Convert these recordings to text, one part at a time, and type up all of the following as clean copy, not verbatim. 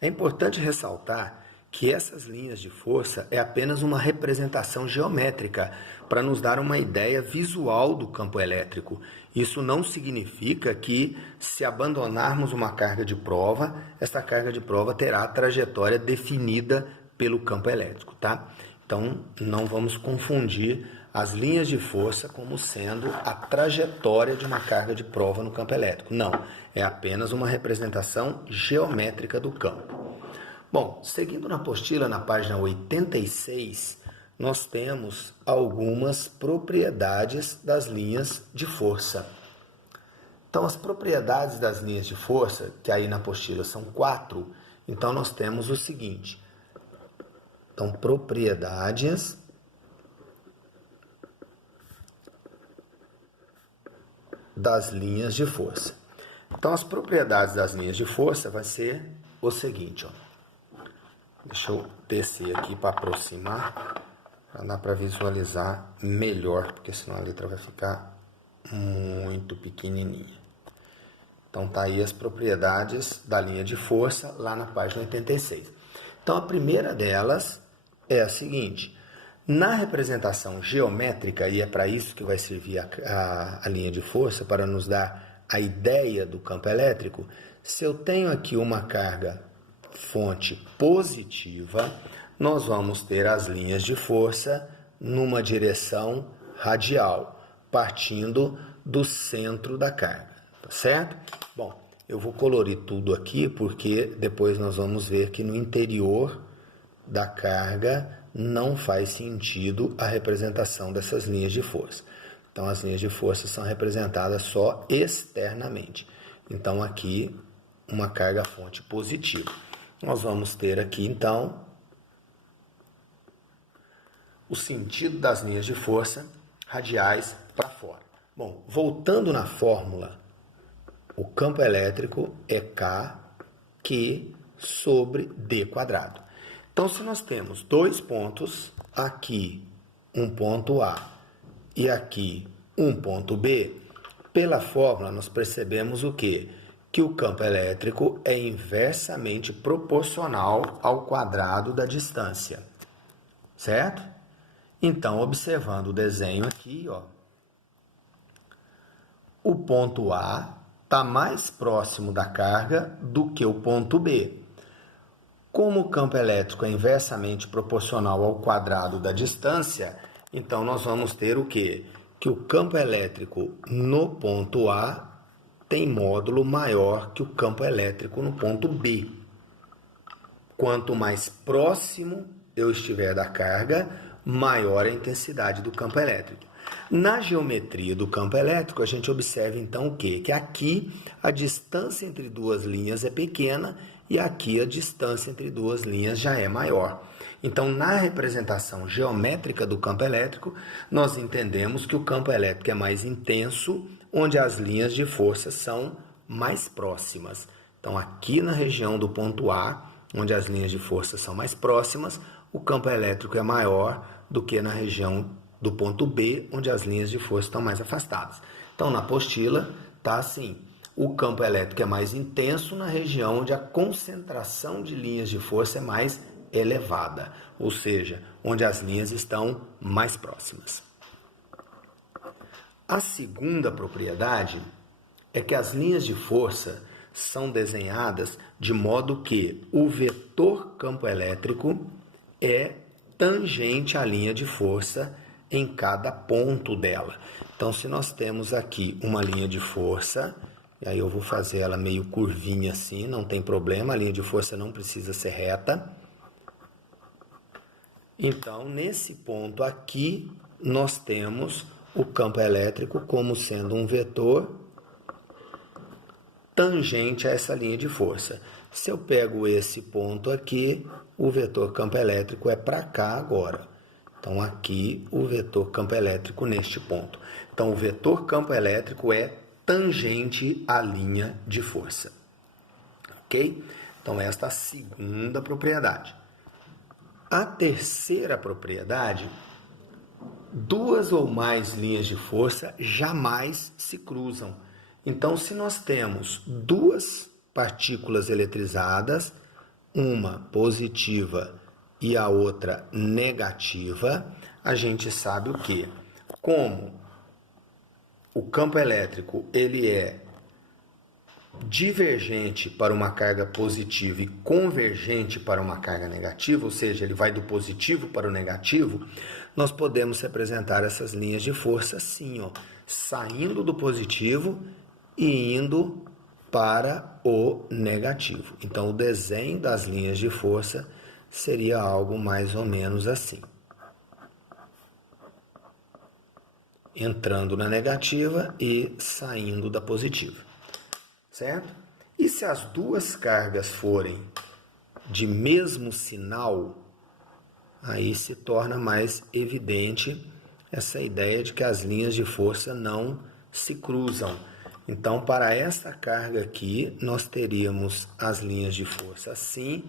É importante ressaltar que essas linhas de força é apenas uma representação geométrica para nos dar uma ideia visual do campo elétrico. Isso não significa que, se abandonarmos uma carga de prova, essa carga de prova terá a trajetória definida pelo campo elétrico, tá? Então, não vamos confundir as linhas de força como sendo a trajetória de uma carga de prova no campo elétrico. Não, é apenas uma representação geométrica do campo. Bom, seguindo na apostila, na página 86, nós temos algumas propriedades das linhas de força. Então, as propriedades das linhas de força, que aí na apostila são 4, então nós temos o seguinte. Então, propriedades das linhas de força. Então, as propriedades das linhas de força vai ser o seguinte, ó. Deixa eu descer aqui para aproximar, para dar para visualizar melhor, porque senão a letra vai ficar muito pequenininha. Então, tá aí as propriedades da linha de força lá na página 86. Então, a primeira delas é a seguinte: na representação geométrica, e é para isso que vai servir a linha de força, para nos dar a ideia do campo elétrico, se eu tenho aqui uma carga fonte positiva, nós vamos ter as linhas de força numa direção radial, partindo do centro da carga, tá certo? Bom, eu vou colorir tudo aqui porque depois nós vamos ver que no interior da carga não faz sentido a representação dessas linhas de força. Então, as linhas de força são representadas só externamente. Então, aqui, uma carga fonte positiva. Nós vamos ter aqui, então, o sentido das linhas de força radiais para fora. Bom, voltando na fórmula, o campo elétrico é KQ sobre D quadrado. Então, se nós temos dois pontos, aqui um ponto A e aqui um ponto B, pela fórmula nós percebemos o quê? Que o campo elétrico é inversamente proporcional ao quadrado da distância, certo? Então, observando o desenho aqui, ó, o ponto A está mais próximo da carga do que o ponto B. Como o campo elétrico é inversamente proporcional ao quadrado da distância, então nós vamos ter o quê? Que o campo elétrico no ponto A tem módulo maior que o campo elétrico no ponto B. Quanto mais próximo eu estiver da carga, maior a intensidade do campo elétrico. Na geometria do campo elétrico, a gente observa então o quê? Que aqui a distância entre duas linhas é pequena e aqui a distância entre duas linhas já é maior. Então, na representação geométrica do campo elétrico, nós entendemos que o campo elétrico é mais intenso, onde as linhas de força são mais próximas. Então, aqui na região do ponto A, onde as linhas de força são mais próximas, o campo elétrico é maior do que na região do ponto B, onde as linhas de força estão mais afastadas. Então, na apostila, está assim: o campo elétrico é mais intenso na região onde a concentração de linhas de força é mais elevada, ou seja, onde as linhas estão mais próximas. A segunda propriedade é que as linhas de força são desenhadas de modo que o vetor campo elétrico é tangente à linha de força em cada ponto dela. Então, se nós temos aqui uma linha de força, e aí eu vou fazer ela meio curvinha assim, não tem problema, a linha de força não precisa ser reta. Então, nesse ponto aqui, nós temos o campo elétrico como sendo um vetor tangente a essa linha de força. Se eu pego esse ponto aqui, o vetor campo elétrico é para cá agora. Então, aqui o vetor campo elétrico neste ponto. Então, o vetor campo elétrico é tangente à linha de força. Ok? Então, esta é a segunda propriedade. A terceira propriedade: duas ou mais linhas de força jamais se cruzam. Então, se nós temos duas partículas eletrizadas, uma positiva e a outra negativa, a gente sabe o quê? Como o campo elétrico ele é divergente para uma carga positiva e convergente para uma carga negativa, ou seja, ele vai do positivo para o negativo, nós podemos representar essas linhas de força assim, ó, saindo do positivo e indo para o negativo. Então, o desenho das linhas de força seria algo mais ou menos assim. Entrando na negativa e saindo da positiva. Certo? E se as duas cargas forem de mesmo sinal, aí se torna mais evidente essa ideia de que as linhas de força não se cruzam. Então, para essa carga aqui, nós teríamos as linhas de força assim,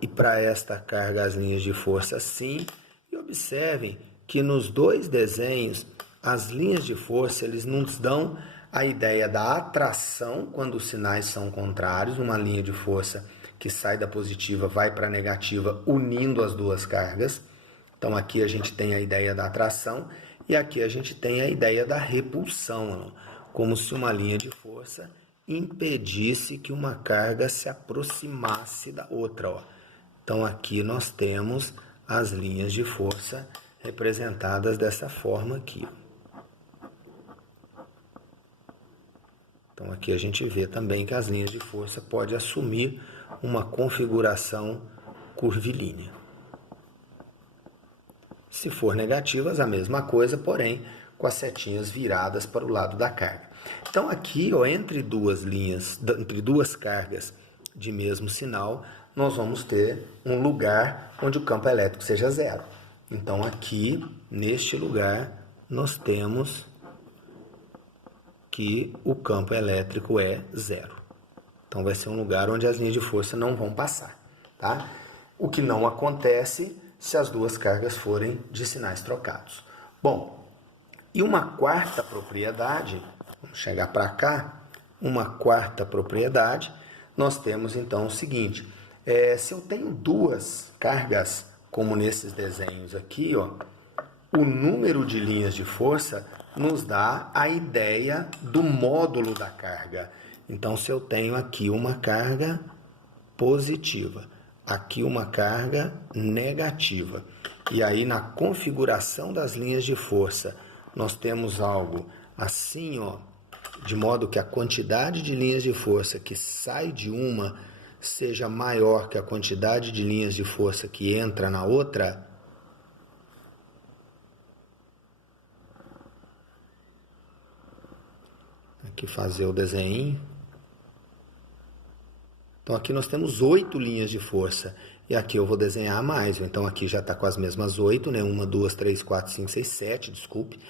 e para esta carga as linhas de força assim. E observem que nos dois desenhos, as linhas de força, eles nos dão a ideia da atração quando os sinais são contrários, uma linha de força que sai da positiva vai para a negativa unindo as duas cargas. Então aqui a gente tem a ideia da atração e aqui a gente tem a ideia da repulsão, como se uma linha de força impedisse que uma carga se aproximasse da outra. Ó. Então aqui nós temos as linhas de força representadas dessa forma aqui. Então aqui a gente vê também que as linhas de força podem assumir uma configuração curvilínea. Se for negativas, a mesma coisa, porém com as setinhas viradas para o lado da carga. Então aqui, ó, entre duas cargas de mesmo sinal, nós vamos ter um lugar onde o campo elétrico seja zero. Então aqui, neste lugar, nós temos que o campo elétrico é zero. Então vai ser um lugar onde as linhas de força não vão passar, tá? O que não acontece se as duas cargas forem de sinais trocados. Bom, e uma quarta propriedade, vamos chegar para cá, uma quarta propriedade, nós temos então o seguinte, se eu tenho duas cargas, como nesses desenhos aqui, ó, o número de linhas de força nos dá a ideia do módulo da carga. Então, se eu tenho aqui uma carga positiva, aqui uma carga negativa, e aí na configuração das linhas de força, nós temos algo assim, ó, de modo que a quantidade de linhas de força que sai de uma seja maior que a quantidade de linhas de força que entra na outra. Aqui fazer o desenho. Então aqui nós temos 8 linhas de força. E aqui eu vou desenhar mais. Então aqui já está com as mesmas 8, né? 1, 2, 3, 4, 5, 6, 7, desculpe.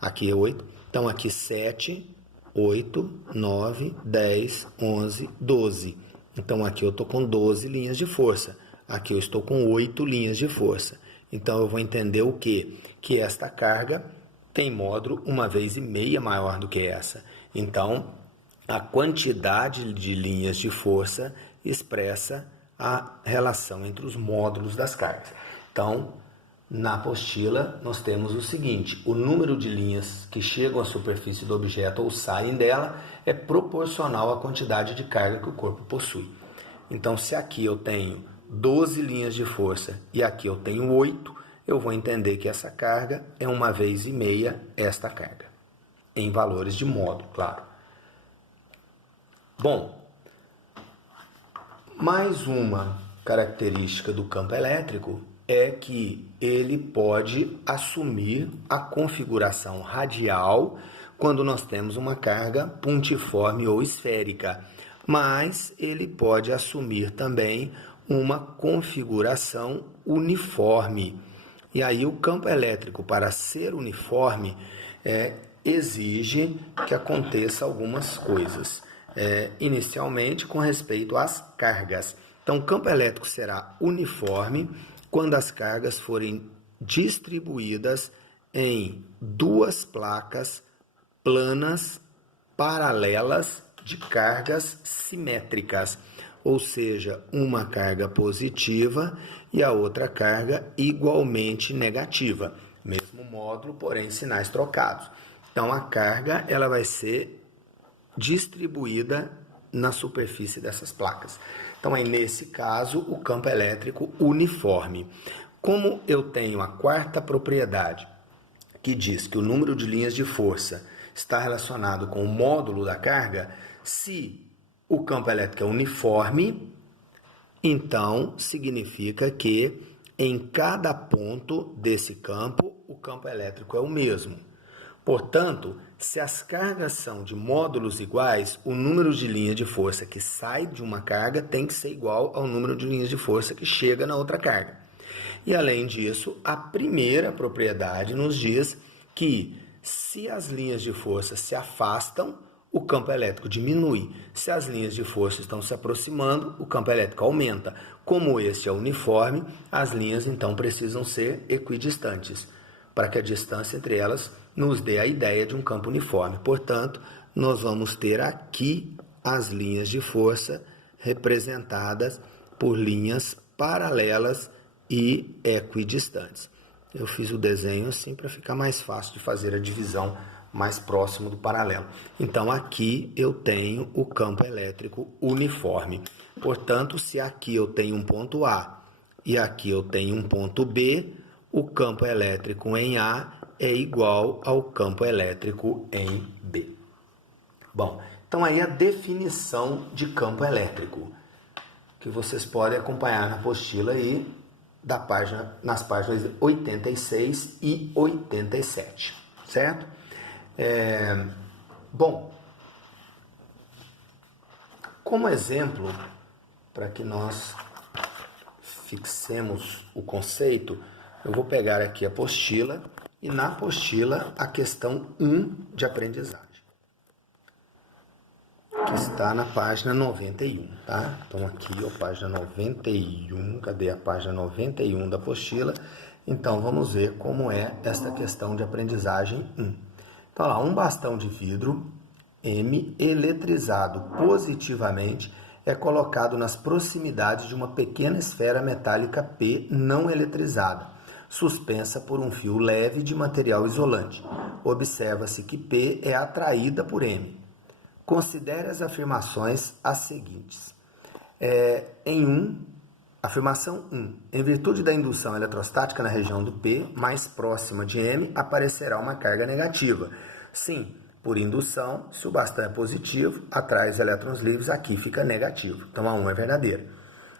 Aqui é 8. Então aqui 7, 8, 9, 10, 11, 12. Então aqui eu estou com 12 linhas de força. Aqui eu estou com 8 linhas de força. Então eu vou entender o quê? Que esta carga tem módulo 1,5 maior do que essa. Então, a quantidade de linhas de força expressa a relação entre os módulos das cargas. Então, na apostila, nós temos o seguinte, o número de linhas que chegam à superfície do objeto ou saem dela é proporcional à quantidade de carga que o corpo possui. Então, se aqui eu tenho 12 linhas de força e aqui eu tenho 8, eu vou entender que essa carga é 1,5 esta carga, em valores de módulo, claro. Bom, mais uma característica do campo elétrico é que ele pode assumir a configuração radial quando nós temos uma carga pontiforme ou esférica, mas ele pode assumir também uma configuração uniforme. E aí o campo elétrico, para ser uniforme, exige que aconteça algumas coisas. Inicialmente, com respeito às cargas. Então, o campo elétrico será uniforme quando as cargas forem distribuídas em duas placas planas paralelas de cargas simétricas. ou seja, uma carga positiva e a outra carga igualmente negativa. Mesmo módulo, porém sinais trocados. Então a carga ela vai ser distribuída na superfície dessas placas. Então aí nesse caso o campo elétrico uniforme. Como eu tenho a quarta propriedade, que diz que o número de linhas de força está relacionado com o módulo da carga, se o campo elétrico é uniforme, então significa que em cada ponto desse campo, o campo elétrico é o mesmo. Portanto, se as cargas são de módulos iguais, o número de linhas de força que sai de uma carga tem que ser igual ao número de linhas de força que chega na outra carga. E além disso, a primeira propriedade nos diz que se as linhas de força se afastam, o campo elétrico diminui. Se as linhas de força estão se aproximando, o campo elétrico aumenta. Como este é uniforme, as linhas então precisam ser equidistantes, para que a distância entre elas nos dê a ideia de um campo uniforme. Portanto, nós vamos ter aqui as linhas de força representadas por linhas paralelas e equidistantes. Eu fiz o desenho assim para ficar mais fácil de fazer a divisão mais próximo do paralelo. Então aqui eu tenho o campo elétrico uniforme. Portanto, se aqui eu tenho um ponto A e aqui eu tenho um ponto B, o campo elétrico em A é igual ao campo elétrico em B. Bom, então aí a definição de campo elétrico, que vocês podem acompanhar na apostila aí, nas páginas 86 e 87, certo? Bom, como exemplo, para que nós fixemos o conceito, eu vou pegar aqui a apostila e na apostila a questão 1 de aprendizagem, que está na página 91, tá? Então aqui, ó, página 91, cadê a página 91 da apostila? Então vamos ver como é esta questão de aprendizagem 1. Então lá, um bastão de vidro M eletrizado positivamente é colocado nas proximidades de uma pequena esfera metálica P não eletrizada, suspensa por um fio leve de material isolante. Observa-se que P é atraída por M. Considere as afirmações as seguintes. Afirmação 1. Em virtude da indução eletrostática na região do P, mais próxima de M, aparecerá uma carga negativa. Sim, por indução, se o bastão é positivo, atrai os elétrons livres, aqui fica negativo. Então a 1 é verdadeira.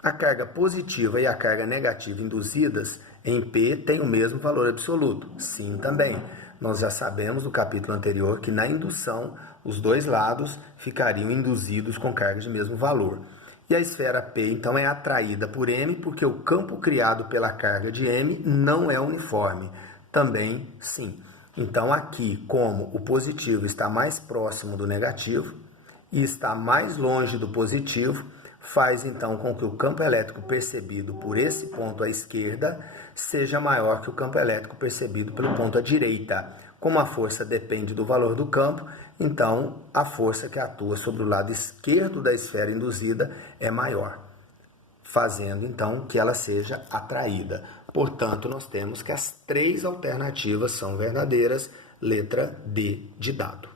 A carga positiva e a carga negativa induzidas em P têm o mesmo valor absoluto. Sim, também. Nós já sabemos no capítulo anterior que na indução os dois lados ficariam induzidos com cargas de mesmo valor. E a esfera P, então, é atraída por M porque o campo criado pela carga de M não é uniforme. Também, sim. Então, aqui, como o positivo está mais próximo do negativo e está mais longe do positivo, faz, então, com que o campo elétrico percebido por esse ponto à esquerda seja maior que o campo elétrico percebido pelo ponto à direita. Como a força depende do valor do campo, então a força que atua sobre o lado esquerdo da esfera induzida é maior, fazendo então que ela seja atraída. Portanto, nós temos que as três alternativas são verdadeiras, letra D de dado.